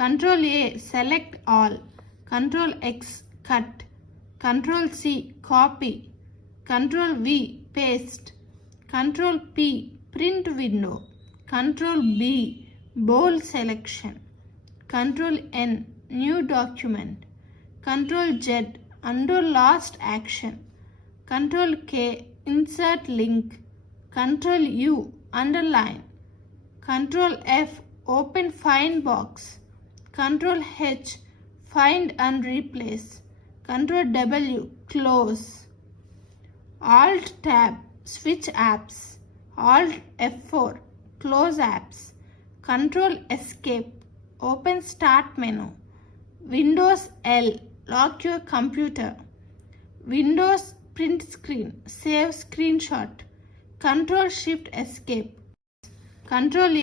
Control A, select all. Control X, cut. Control C, copy. Control V, paste. Control P, print window. Control B, bold selection. Control N, new document. Control Z, undo last action. Control K, insert link. Control U, underline. Control F, open find box. Control H, find and replace. Control W, close. Alt tab, switch apps. Alt F4, close apps. Control escape, open start menu. Windows L, lock your computer. Windows print screen, save screenshot. Control Shift escape. Control